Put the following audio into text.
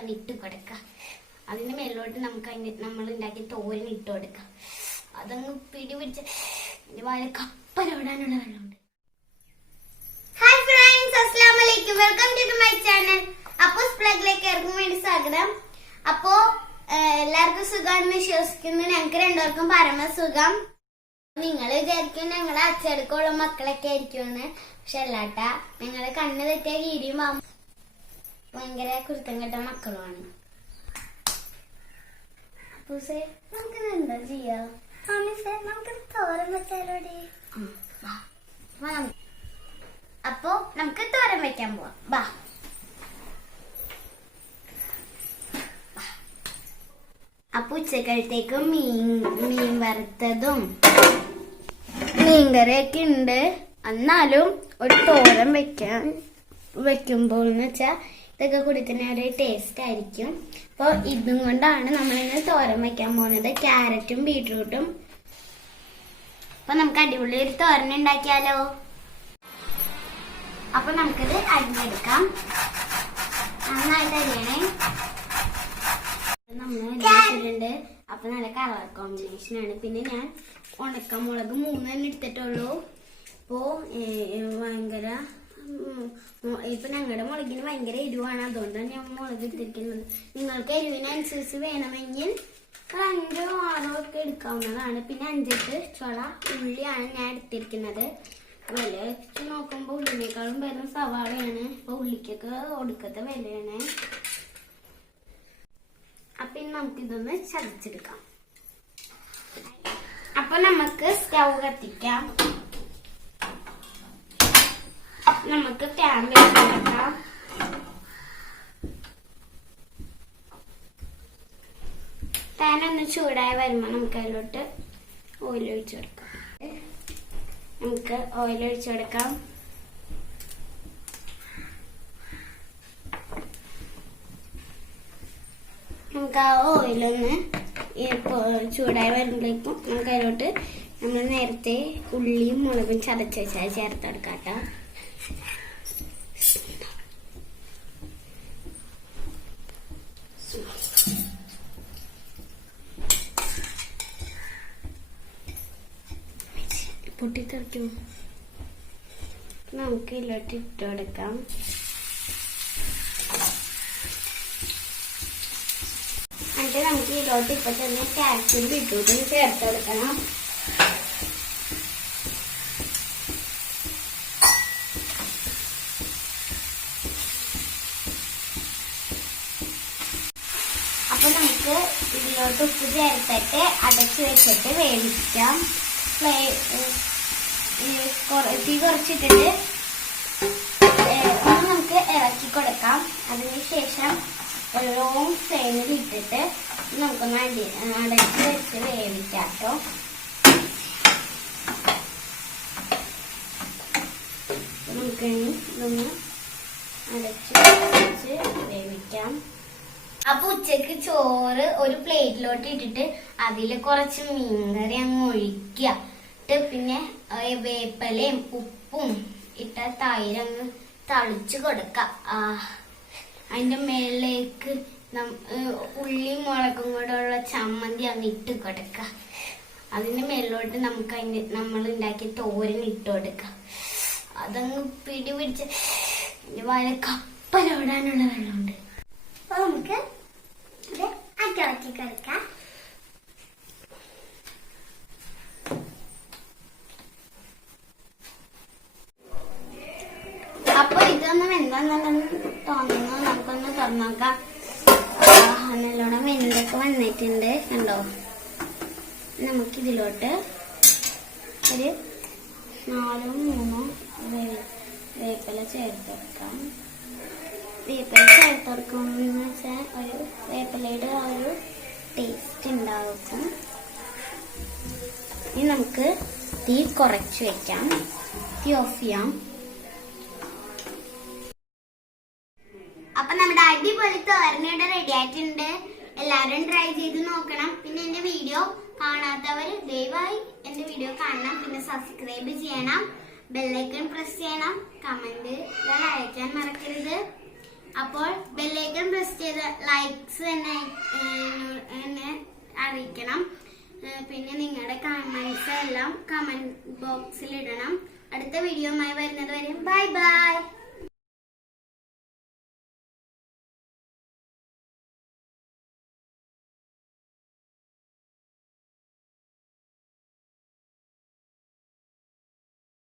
അങ്ങ് ഇട്ട് കൊടുക്കുക അതിന്റെ മേലോട്ട് നമുക്ക് അതിന് നമ്മൾ ഉണ്ടാക്കി തോരൻ ഇട്ട് കൊടുക്കുക അതങ്ങ് പിടി പിടിച്ച് അതിന്റെ വായ കപ്പലോടാനുള്ള വെള്ളമുണ്ട്. ഹായ് ഫ്രണ്ട്സ് അസ്സാം വലൈക്കും വെൽക്കം ടു മൈ ചാനൽ അപ്പോൾ പ്ലഗിലേക്ക് ഇറങ്ങാൻ വേണ്ടി സ്വാഗതം. അപ്പോ എല്ലാവർക്കും സുഖമാണെന്ന് വിശ്വസിക്കുന്നു. ഞങ്ങൾക്ക് രണ്ടുപേർക്കും പരമസുഖം നിങ്ങൾ വിചാരിക്കും ഞങ്ങളെ അച്ചടക്കമുള്ള മക്കളൊക്കെ ആയിരിക്കുമെന്ന്. പക്ഷെ അല്ലാട്ടാ നിങ്ങളെ കണ്ണ് തെറ്റിയ കീരിയും ഭയങ്കര കുരുത്തം കെട്ട മക്കളുമാണ്. നമുക്ക് എന്താ ചെയ്യാ? നമുക്ക് തോരൻ വെച്ചാലോടെ. അപ്പോ നമുക്ക് തോരൻ വെക്കാൻ പോവാം. ബാ അപ്പൊ ഉച്ചക്കലത്തേക്ക് മീൻ മീൻ വറുത്തതും മീൻകറിയൊക്കെ ഉണ്ട്. എന്നാലും ഒരു തോരൻ വെക്കാൻ വെക്കുമ്പോൾ എന്ന് വെച്ചാൽ ഇതൊക്കെ കൂടി ഒരു ടേസ്റ്റ് ആയിരിക്കും. അപ്പോൾ ഇതും കൊണ്ടാണ് നമ്മൾ ഇന്ന് തോരൻ വയ്ക്കാൻ പോകുന്നത്. ക്യാരറ്റും ബീട്രൂട്ടും അപ്പോൾ നമുക്ക് അടിപൊളി ഒരു തോരൻ ഉണ്ടാക്കിയാലോ? അപ്പോൾ നമുക്കിത് അരിഞ്ഞെടുക്കാം. നന്നായിട്ട് അരിയണേ. നമ്മൾ അപ്പൊ നല്ല കളർ കോമ്പിനേഷൻ ആണ്. പിന്നെ ഞാൻ ഉണക്കമുളക് മൂന്നെണ്ണം എടുത്തിട്ടുള്ളൂ. അപ്പോൾ ഭയങ്കര ഇപ്പൊ ഞങ്ങളുടെ മുളകിന് ഭയങ്കര എരിവാണ്. അതുകൊണ്ടാണ് ഞാൻ മുളക് എടുത്തിരിക്കുന്നത് നിങ്ങൾക്ക് എരിവിനനുസരിച്ച് വേണമെങ്കിൽ അഞ്ചോ ആറോ ഒക്കെ എടുക്കാവുന്നതാണ്. പിന്നെ അഞ്ചെട്ട് ചുള ഉള്ളിയാണ് ഞാൻ എടുത്തിരിക്കുന്നത്. വില വെച്ച് നോക്കുമ്പോൾ ഉള്ളിനേക്കാളും വരുന്ന സവാളയാണ്. ഇപ്പൊ ഉള്ളിക്കൊക്കെ ഒടുക്കത്തെ വിലയാണ്. അപ്പൊ ഇനി നമുക്കിതൊന്ന് ചതച്ചെടുക്കാം. അപ്പൊ നമുക്ക് സ്റ്റൗ കത്തിക്കാം. നമുക്ക് പാൻ പാൻ ഒന്ന് ചൂടായി വരുമ്പോൾ നമുക്ക് അതിലോട്ട് ഓയിൽ ഒഴിച്ചു കൊടുക്കാം. നമുക്ക് ഓയിൽ ഒഴിച്ചു കൊടുക്കാം. നമുക്ക് ആ ഓയിലൊന്ന് ചൂടായി വരുമ്പോഴേക്കും നമുക്ക് അതിലോട്ട് നമ്മൾ നേരത്തെ ഉള്ളിയും മുളകും ചതച്ച് വെച്ചാൽ ചേർത്തെടുക്കാം കേട്ടോ. പൊട്ടിത്തെറിക്കും. നമുക്ക് ഇതിലോട്ട് ഇട്ട് കൊടുക്കാം എന്നിട്ട് നമുക്ക് ഇതിലോട്ട് ഇപ്പൊ തന്നെ കാൽസ്യം ബീട്രൂട്ടും ചേർത്ത് കൊടുക്കണം അപ്പൊ നമുക്ക് ഇതിലോട്ട് ഉപ്പ് ചേർത്തിട്ട് അടച്ചു വെച്ചിട്ട് വേവിക്കാം. തീ കുറച്ചിട്ടിട്ട് നമുക്ക് ഇറക്കി കൊടുക്കാം. അതിനുശേഷം ലോങ് ഫ്ലെയിമിൽ ഇട്ടിട്ട് നമുക്കൊന്ന് അടി അടച്ച് വെച്ച് വേവിക്കാം കേട്ടോ. നമുക്ക് ഇനി ഇതൊന്ന് അടച്ച് വെച്ച് വേവിക്കാം. അപ്പൊ ഉച്ചയ്ക്ക് ചോറ് ഒരു പ്ലേറ്റിലോട്ട് ഇട്ടിട്ട് അതിൽ കുറച്ച് മീൻകറി അങ്ങ് ഒഴിക്കുക. ഇട്ട് പിന്നെ വേപ്പലയും ഉപ്പും ഇട്ട തൈര് അങ്ങ് തളിച്ചു ആ അതിന്റെ മേളിലേക്ക് ഉള്ളിയും മുളകും കൂടെ ഉള്ള ചമ്മന്തി അങ്ങ് ഇട്ട് കൊടുക്ക അതിന്റെ മേളിലോട്ട് നമുക്ക് അതിന്റെ നമ്മൾ ഉണ്ടാക്കിയ തോരൻ ഇട്ട് കൊടുക്കുക. അതങ്ങ് പിടി പിടിച്ച് അതിന്റെ വായ കപ്പലോടാനുള്ള വെള്ളമുണ്ട്. അപ്പൊ നമുക്ക് അടിളക്കി കൊടുക്കാം. അപ്പൊ ഇതൊന്നും എന്താന്നുള്ളതെന്ന് തോന്നുന്നു. നമുക്കൊന്ന് തുറന്നോക്കാം. നല്ലോണം വെന്തൊക്കെ വന്നിട്ടുണ്ട് കണ്ടോ? നമുക്കിതിലോട്ട് ഒരു നാലോ മൂന്നോ വേപ്പില ചേർത്ത് വേപ്പില ചേർത്ത് കൊടുക്കുമെന്ന് വെച്ചാൽ ഒരു വേപ്പിലയുടെ ആ ഒരു ടേസ്റ്റ് ഉണ്ടാവും ഇനി നമുക്ക് തീ കുറച്ച് വെക്കാം. തീ ഓഫ് ചെയ്യാം. അപ്പൊ നമ്മുടെ അടിപൊളി തോരനയുടെ റെഡി ആയിട്ടുണ്ട്. എല്ലാവരും ട്രൈ ചെയ്ത് നോക്കണം. പിന്നെ എന്റെ വീഡിയോ കാണാത്തവർ ദയവായി എന്റെ വീഡിയോ കാണണം. പിന്നെ സബ്സ്ക്രൈബ് ചെയ്യണം. ബെല്ലൈക്കൺ പ്രസ് ചെയ്യണം. കമന്റ് അയക്കാൻ മറക്കരുത്. അപ്പോൾ ബെല്ലൈക്കൺ പ്രസ് ചെയ്ത് ലൈക്സ് തന്നെ എന്നെ അറിയിക്കണം. പിന്നെ നിങ്ങളുടെ കമന്റ്സ് എല്ലാം കമന്റ് ബോക്സിൽ ഇടണം. അടുത്ത വീഡിയോയുമായി വരുന്നത് വരെ ബൈ ബൈ